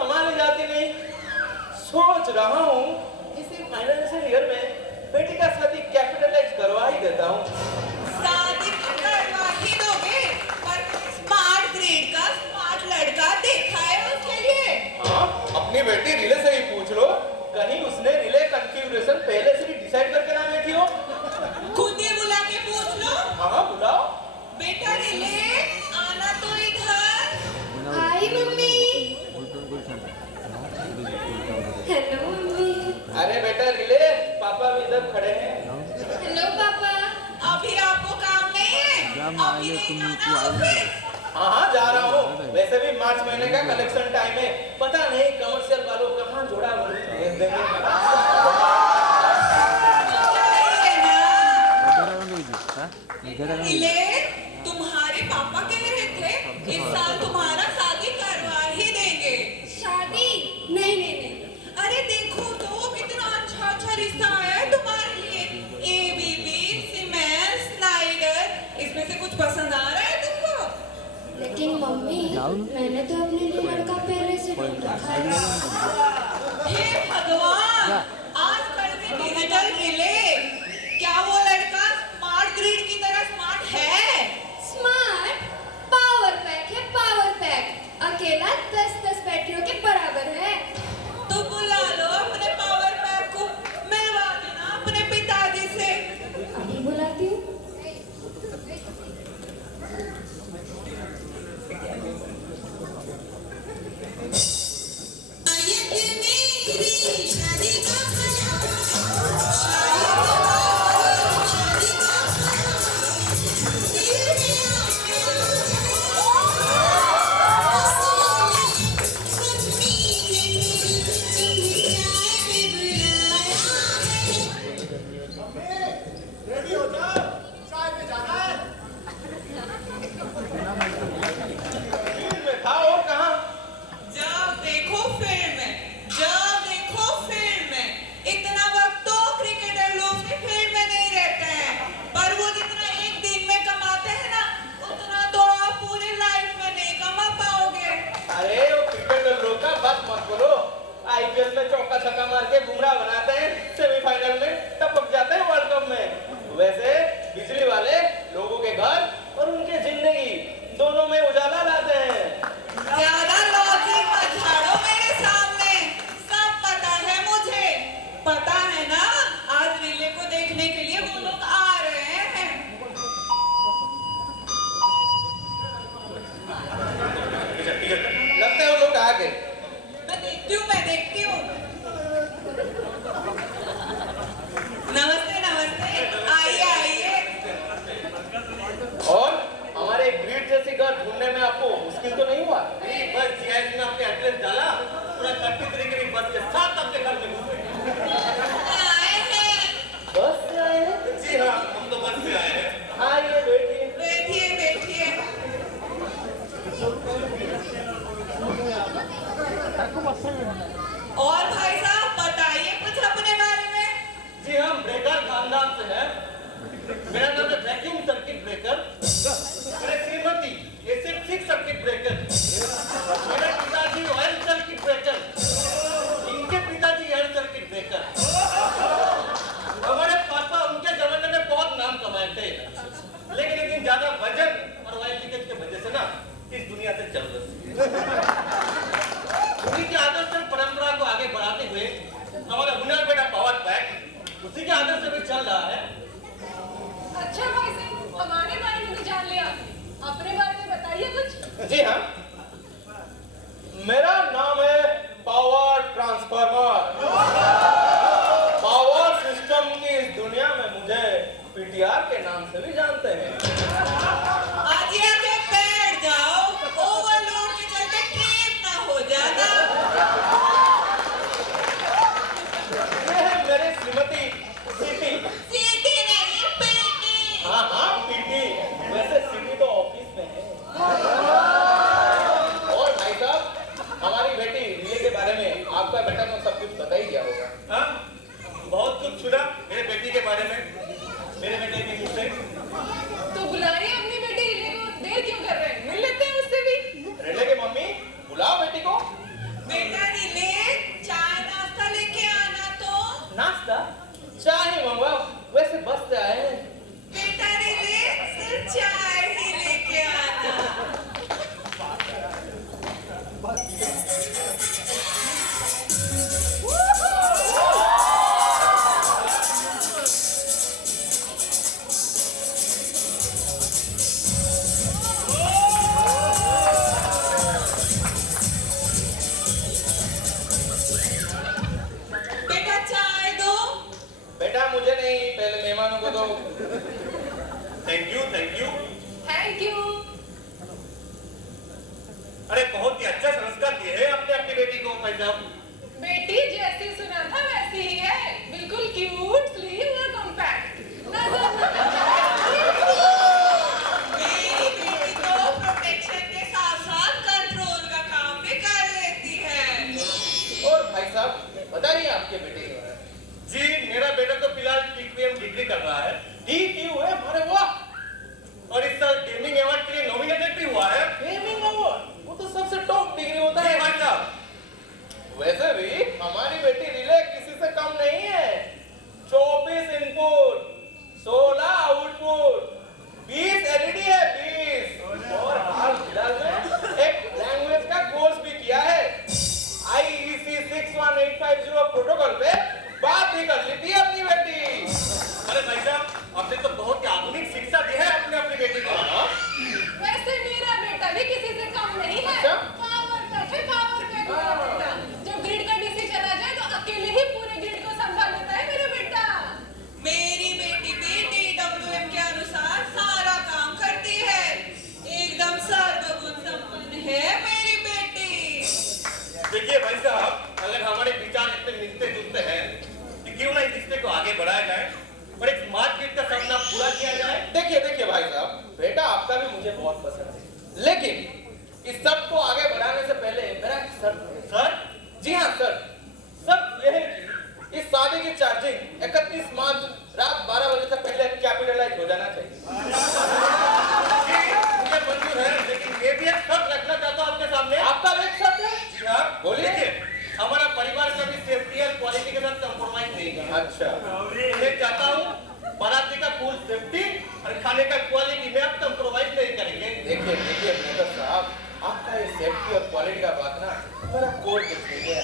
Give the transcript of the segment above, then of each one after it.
संभाली जाती नहीं। सोच रहा हूँ इसी फाइनेंशियल ईयर में बेटी का शादी कैपिटलाइज करवा ही देता हूँ। शादी करवा ही दोगे, पर स्मार्ट ग्रेड का स्मार्ट लड़का देखा है उसके लिए? हाँ, अपनी बेटी रिले से ही पूछ लो, कहीं उसने रिले कॉन्फ़िगरेशन पहले से भी डिसाइड करके ना बैठी हो। खुद ही बुला के पूछ लो। हाँ, बुलाओ। बेटा रिले आना तो इधर। आई मम्मी। Hello mummy. अरे बेटा रिले, पापा भी इधर खड़े हैं। हेलो पापा। अभी आपको काम नहीं है? अभी नहीं आना ऑफिस? हाँ, जा रहा हूँ। वैसे भी मार्च महीने का कलेक्शन टाइम है, पता नहीं कमर्शियल वालों कहाँ जोड़ा भेज देंगे। रिले, तुम्हारे पापा कह रहे थे इस साल तुम्हारा शादी करवा ही देंगे। शादी? नहीं नहीं नहीं। अरे देखो तो कितना अच्छा रिश्ता आया है तुम्हारे लिए। एबीबी, सीमेंस, स्नाइडर, इसमें से कुछ पसंद आ रहा है तुमको? लेकिन मम्मी, मैंने तो अपने लिए लड़का पहले से ढूंढ रखा है। हे भगवान, आजकल के डिजिटल रिले, क्या वो लड़का स्मार्ट ग्रिड की तरह स्मार्ट है? स्मार्ट? पावर पैक है, पावर पैक। अकेला 10-10 बैटरियों के बराबर है। तो बुला लो अपने पावर पैक को, मिलवा देना अपने पिताजी से। अभी बुलाती हूँ। आईपीएल में चौका छक्का मार के बुमराह बनाते हैं, सेमीफाइनल में टपक जाते हैं वर्ल्ड कप में। वैसे बिजली वाले लोगों के घर और उनके जिंदगी दोनों में उजाला लाते हैं। ज्यादा लॉजिक मत झाड़ो मेरे सामने, सब पता है मुझे। पता है ना, आज रिले को देखने के लिए वो लोग आ रहे हैं। लगता है वो लोग आ गए। मैं देखती हूँ। नमस्ते नमस्ते, आइए आइए। और हमारे ग्रिड जैसी घर ढूंढने में आपको मुश्किल तो नहीं हुआ? बस जीआईएस में आपके एड्रेस डाला, पूरा 31 तरीके की बस के साथ आपके घर में घुस गए। आए हैं। बस से आए हैं? जी हाँ, हम तो बस से आए हैं। आइए बैठिए। बैठिए बैठिए। और भाई साहब बताइए कुछ अपने बारे में। जी हम ब्रेकर खानदान से हैं। मेरा नाम है वैक्यूम सर्किट ब्रेकर। मेरे श्रीमती एसिड सर्किट ब्रेकर। मेरे पिताजी ऑयल सर्किट ब्रेकर। इनके पिताजी एयर सर्किट ब्रेकर। हमारे पापा उनके जमाने में बहुत नाम कमाए थे, लेकिन एक दिन ज्यादा वजन और ऑयल लीकेज की वजह से ना इस दुनिया से चल रहे। उन्हीं के आदर्श और परंपरा को आगे बढ़ाते हुए हमारा हुनर बेटा पावर पैक उसी के आदर्श से भी चल रहा है। अच्छा भाई साहब, हमारे बारे में भी जान लिया, अपने बारे में बताइए कुछ। जी हाँ, मेरा नाम है पावर ट्रांसफार्मर। पावर सिस्टम की इस दुनिया में मुझे पीटीआर के नाम से भी जानते हैं। आगे आगे बैठ जाओ, ओवरलोड के चलते ट्रिप ना हो जाना। ये है मेरे श्रीमती सीटी। सीटी नहीं, पीटी। हाँ हाँ पीटी, वैसे सीटी तो ऑफिस में है। और भाई साहब, हमारी बेटी रिले के बारे में आपका बेटा तो सब कुछ बता ही दिया होगा। हाँ, बहुत कुछ सुना मेरे बेटी के बारे में, मेरे बेटे की मुझसे। तो बुलाइए अपनी बेटी रिले को, देर क्यों कर रहे हैं, मिल लेते हैं उससे भी। रिले के मम्मी, बुलाओ बेटी को। बेटा दे दो। Thank you thank you. Thank you. अरे बहुत ही अच्छा संस्कार दिए है आपने अपनी बेटी को भाई साहब। बेटी जैसी सुना था वैसी ही है, बिल्कुल क्यूट, स्लिम और कॉम्पैक्ट। मेरी बेटी तो प्रोटेक्शन के साथ साथ कंट्रोल का काम भी कर लेती है। और भाई साहब बताइए आपके बेटे के बारे में। जी मेरा बेटा तो फिलहाल टीक्यूएम डिग्री कर रहा है। TQ है, अरे वाह। और इस साल गेमिंग अवार्ड के लिए नॉमिनेटेड भी हुआ है। गेमिंग अवार्ड, वो तो सबसे टॉप डिग्री होता है। जी भाई साहब। वैसे भी हमारी बेटी रिले किसी से कम नहीं है। 24 इनपुट, 16 आउटपुट, 20 LED है 20। और हाल फिलहाल में एक लैंग्वेज का कोर्स भी किया है। IEC 61850 प्रोटोकॉल पे बात भी कर लेती है अपनी बेटी। अरे भाई साहब आपने तो बहुत ही आधुनिक शिक्षा दी है अपने अपनी बेटी को। वैसे मेरा बेटा भी किसी से कम नहीं है। अच्छा? पावर पैक है, पावर पैक मेरा बेटा। जब ग्रिड का डीसी चला जाए तो अकेले ही पूरे ग्रिड को संभाल लेता है मेरा बेटा। मेरी बेटी भी DWM के अनुसार सारा काम करती है। एकदम सर्वगुण संपन्न है मेरी बेटी। देखिए भाई साहब अगर हमारे विचार इतने मिलते जुलते हैं कि क्यों ना इस रिश्ते को आगे बढ़ाया जाए और एक स्मार्ट ग्रिड का सपना पूरा किया जाए। देखिए भाई साहब, बेटा आपका भी मुझे बहुत पसंद है, लेकिन इस सब को आगे बढ़ाने से पहले मेरा एक शर्त है। सर जी हाँ सर, शर्त यह है कि इस शादी की चार्जिंग 31 मार्च रात 12 बजे से पहले कैपिटलाइज हो जाना चाहिए। जी मुझे मंजूर है, लेकिन ये भी एक शर्त रखना चाहता हूँ आपके सामने। आपका भी एक शर्त है? जी हाँ बोलिए। देखिए, हमारा परिवार कभी सेफ्टी और क्वालिटी के साथ कंप्रोमाइज नहीं करता। अच्छा, मैं चाहता हूँ बाराती का फुल सेफ्टी और खाने का क्वालिटी में आप कंप्रोमाइज नहीं करेंगे। देखिए मेजर साहब, आपका ये सेफ्टी और क्वालिटी का बात ना मेरा कोड में छू गया।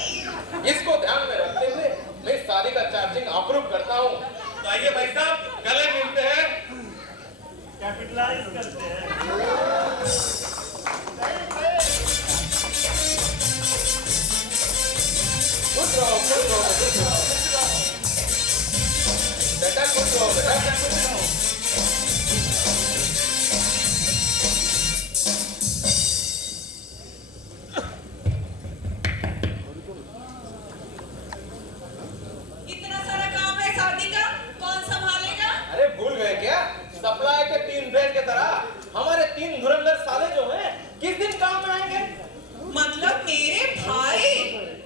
इसको ध्यान में रखते हुए मैं इस शादी का चार्जिंग अप्रूव करता हूँ। तो आइए भाई साहब गले मिलते हैं। कैपिटलाइज करते हैं। खुश रहो बेटा, खुश रहो बेटा। इतना सारा काम है शादी का, कौन संभालेगा? अरे भूल गए क्या? सप्लाई के 3 ब्रेड के तरह हमारे 3 धुरंधर साले जो हैं किस दिन काम में आएंगे? मतलब मेरे भाई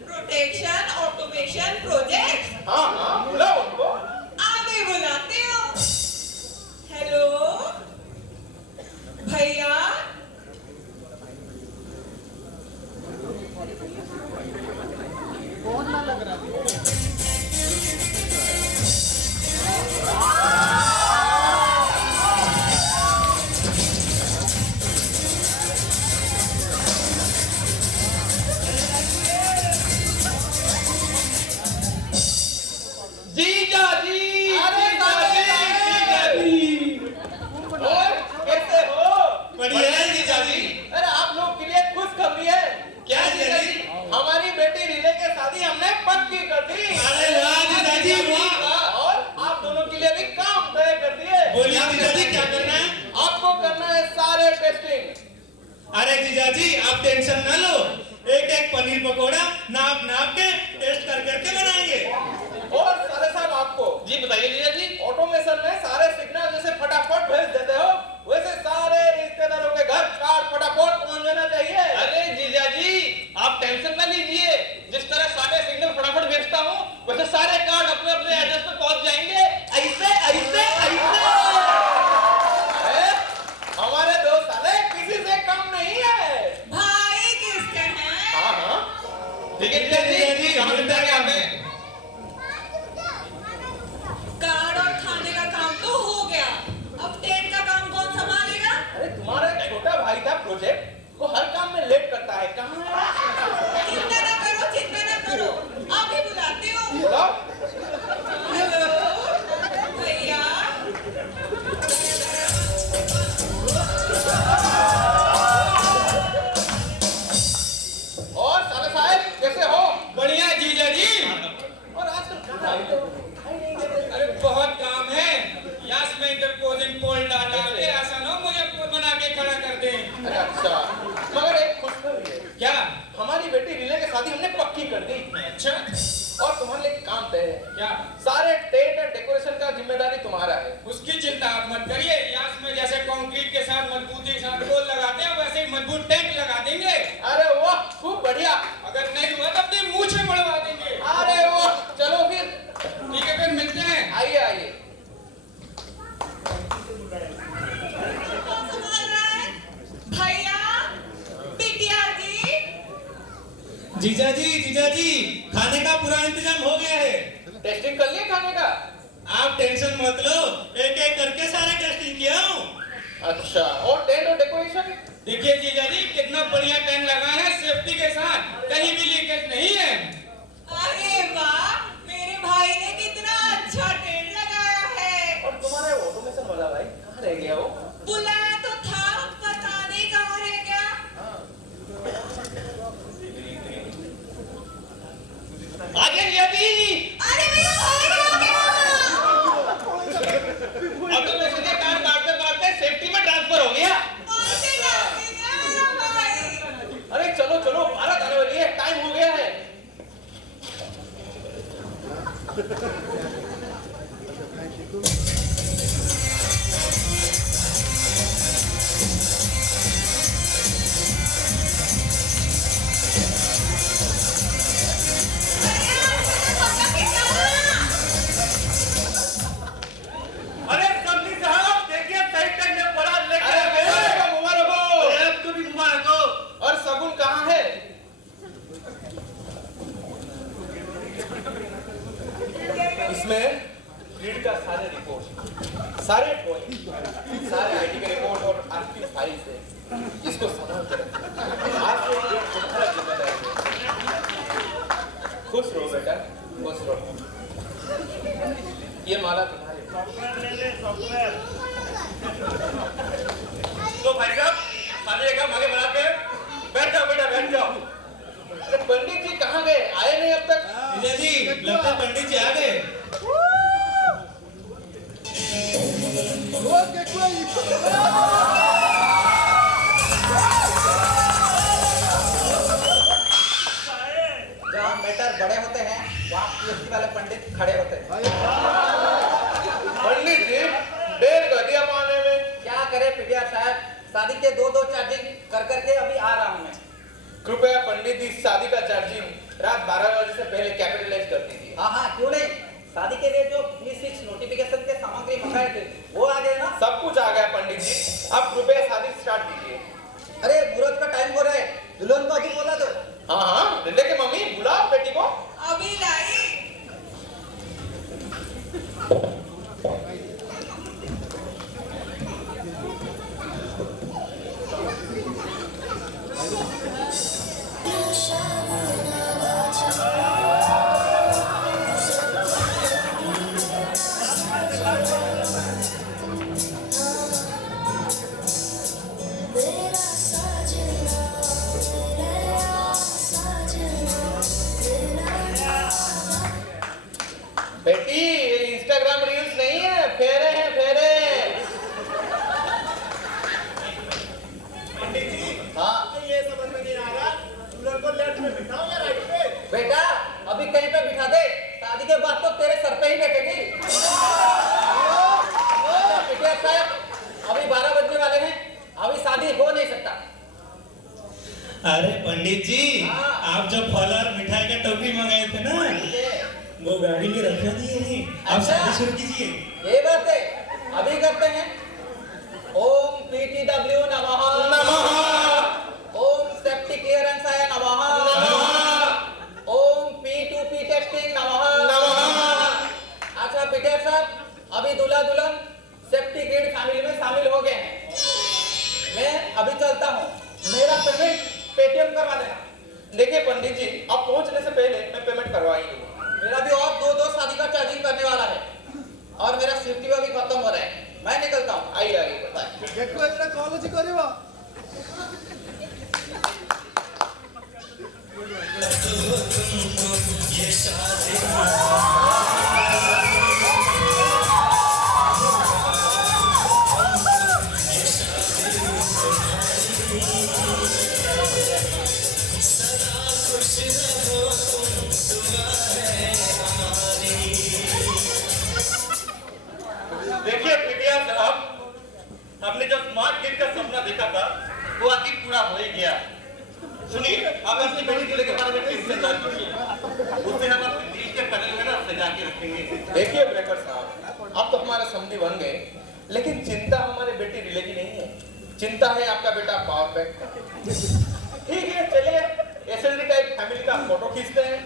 प्रोटेक्शन ऑटोमेशन प्रोजेक्ट। हाँ बुलाओ उनको। आगे बुलाते हो। हेलो भैया। जीजा जी, अरे जीजा जी। और कैसे हो? बढ़िया है जीजा जी। अरे आप लोग के लिए खुशखबरी है। क्या जीजा जी? हमारी बेटी रिले के शादी हमने पक्की कर दी। अरे वाह जीजा जी, वाह। और आप दोनों के लिए भी काम तय कर दिए। बोलिए जीजा जी क्या करना है? आपको करना है सारे टेस्टिंग। अरे जीजा जी आप टेंशन न लो, एक एक पनीर पकोड़ा नाप नाप के टेस्ट कर करके बनाएंगे। और साले साहब आपको जी बताइए जीजा जी। ऑटोमेशन में सारे सिग्नल जैसे फटाफट भेज देते हो, वैसे सारे रिश्तेदारों के घर कार्ड फटाफट पहुंच जाना चाहिए। अरे जीजा जी आप टेंशन न लीजिए, जिस तरह सारे सिग्नल फटाफट भेजता हूँ वैसे सारे कार्ड अपने अपने एड्रेस पे पहुंच जाएंगे। ऐसे ऐसे ऐसे हमारे दो साले किसी से कम नहीं है। भाई किसके हैं? हाँ ठीक है जीजा जी, काम करते हैं हमें। कार्ड और खाने का काम तो हो गया, अब टेंट का काम कौन संभालेगा? अरे तुम्हारा एक छोटा भाई था प्रोजेक्ट, वो हर काम में लेट करता है। कहाँ है? चिंता ना करो, चिंता ना करो, अभी बुलाती हूँ। बुलाओ। हेलो भैया। और साले साहब कैसे हो? बढ़िया जीजा जी। और आजकल कहाँ है? अरे बहुत काम है, यहाँ पक्की कर दी। अच्छा, और तुम्हारे लिए काम तय है। क्या? सारे टेंट और डेकोरेशन का जिम्मेदारी तुम्हारा है। उसकी चिंता आप मत करिए, यास में जैसे कंक्रीट के साथ मजबूती के साथ गोल लगाते हैं वैसे ही मजबूत टेंट लगा देंगे। अरे वाह, खूब बढ़िया। अगर नहीं हुआ तो अपनी मूछें मड़वा देंगे। अरे वाह, चलो फिर। ठीक है, फिर मिलते हैं। आइए आइए। कौन संभाल रहा है? भैया, बिटिया जी। जीजा जी, खाने का पूरा इंतजाम हो गया है। टेस्टिंग कर लिए खाने का? आप टेंशन मत लो, एक एक करके सारे टेस्टिंग किया हूँ। अच्छा, और टेंट और डेकोरेशन? देखिए जीजा जी, कितना बढ़िया टेंट लगा है सेफ्टी के साथ, कहीं भी लीकेज नहीं है। अरे वाह, मेरे भाई ने कितना अच्छा टेंट लगाया है। और तुम्हारे ऑटोमेशन वाला भाई कहाँ रह गया वो? बुलाया तो था, पता नहीं कहाँ रह गया। आ गया जीजा जी। अरे मेरा भाई आ गया। ऑटोमेशन के काम काटते काटते सेफ्टी में ट्रांसफर हो गया। मारते जाते हैं मेरा भाई। अरे चलो चलो, भारत आने वाली है, टाइम हो गया है। अरे कंपनी साहब देखिए सही टाइम में पड़ा लेके अरे भैया, मुबारक हो। अरे आपको भी मुबारक हो। और सगुन कहाँ है? इसमें ग्रिड का सारे रिपोर्ट, सारे ड्राइंग, सारे आईटी के रिपोर्ट और आर्थिक फाइल से इसको संभाल कर रखना। आज से ये तुम्हारा जिम्मेदारी है। खुश रहो बेटा, खुश रहो। ये माला तुम्हारी। सॉफ्टवेयर ले ले, सॉफ्टवेयर। तो भाई साहब खाने का आगे बढ़ा के बैठ जाओ बेटा, बैठ जाओ। अरे पंडित जी कहाँ गए? आए नहीं अब तक। जीजा जी, लगता है पंडित जी आ गए। जहाँ मैटर बड़े होते हैं वहाँ पीएचडी वाले पंडित खड़े होते हैं। पंडित जी देर कर दिया पाने में। क्या करे पिटिया साहब, शादी के दो चार्जिंग कर करके अभी आ रहा हूँ मैं। कृपया पंडित जी शादी का चार्जिंग रात 12 बजे से पहले कैपिटलाइज कर दीजिए। हाँ, क्यों नहीं। शादी के लिए जो P6 नोटिफिकेशन के सामग्री मंगाए थे वो आ गए ना। सब कुछ आ गया पंडित जी, आप कृपया शादी स्टार्ट कीजिए। अरे मुहूर्त का टाइम हो रहा है, दुल्हन को अभी बोला दो। हाँ हाँ, रिले के मम्मी बुलाओ बेटी को। अभी लाई। बेटी ये इंस्टाग्राम रील्स नहीं है, फेरे हैं फेरे। हाँ ये समझ में नहीं आ रहा, दुल्हन को लेफ्ट में बिठाओ या राइट पे? बेटा, अभी कहीं पे बिठा दे, शादी के बाद तो तेरे सर पे ही बैठेगी। पिटिया साहब, अभी 12 बजने वाले हैं, अभी शादी हो नहीं सकता। अरे पंडित जी, हाँ। आप जो फल और मिठाई का टोकरी मंगाए थे ना, वो गाड़ी में रखा दिए हैं। आप अच्छा। शादी शुरू कीजिए। ये बात है, अभी करते हैं। ओम PTW नमः। ओम सेफ्टी क्लियरेंसाय नमः। ओम P2P टेस्टिंग नमः। अच्छा पिटिया साहब, अभी दूल्हा दुल्हन सेफ्टी ग्रिड फैमिली में शामिल हो गए हैं। मैं अभी चलता हूँ, मेरा पेमेंट पेटीएम करवा देना। देखिए पंडित जी, आप पहुंचने से पहले मैं पेमेंट करवा ही दूंगा। मेरा भी और दो शादी का चार्जिंग करने वाला है और मेरा शिफ्ट भी अभी खत्म हो रहा है। मैं निकलता हूँ। आइए आइए। सदा खुश रहो स्मार्ट किड का सपना देखा था वो आखिर पूरा हो ही गया। सुनिए, आप अपनी बेटी रिले के बारे में टेंशन ना कीजिए। उस दिन हम अपने दिल के पैनल में ना सजा के रखेंगे। देखिए ब्रेकर साहब, आप तो हमारे समधी बन गए, लेकिन चिंता हमारे बेटी रिले की नहीं है, चिंता है आपका बेटा पावर पैक का। ठीक है, चलिए एसएलडी टाइप फैमिली का फोटो खींचते हैं।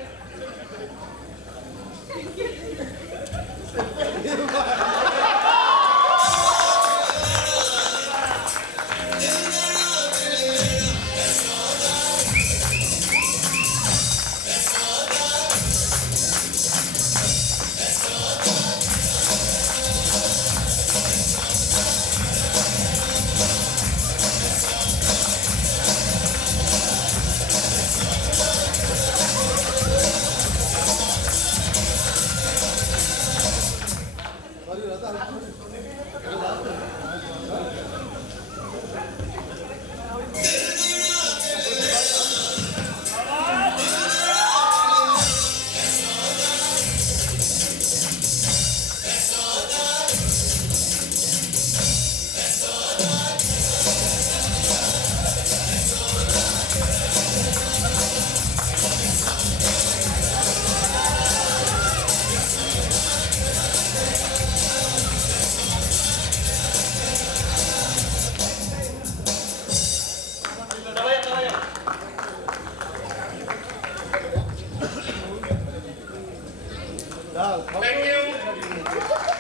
Thank you.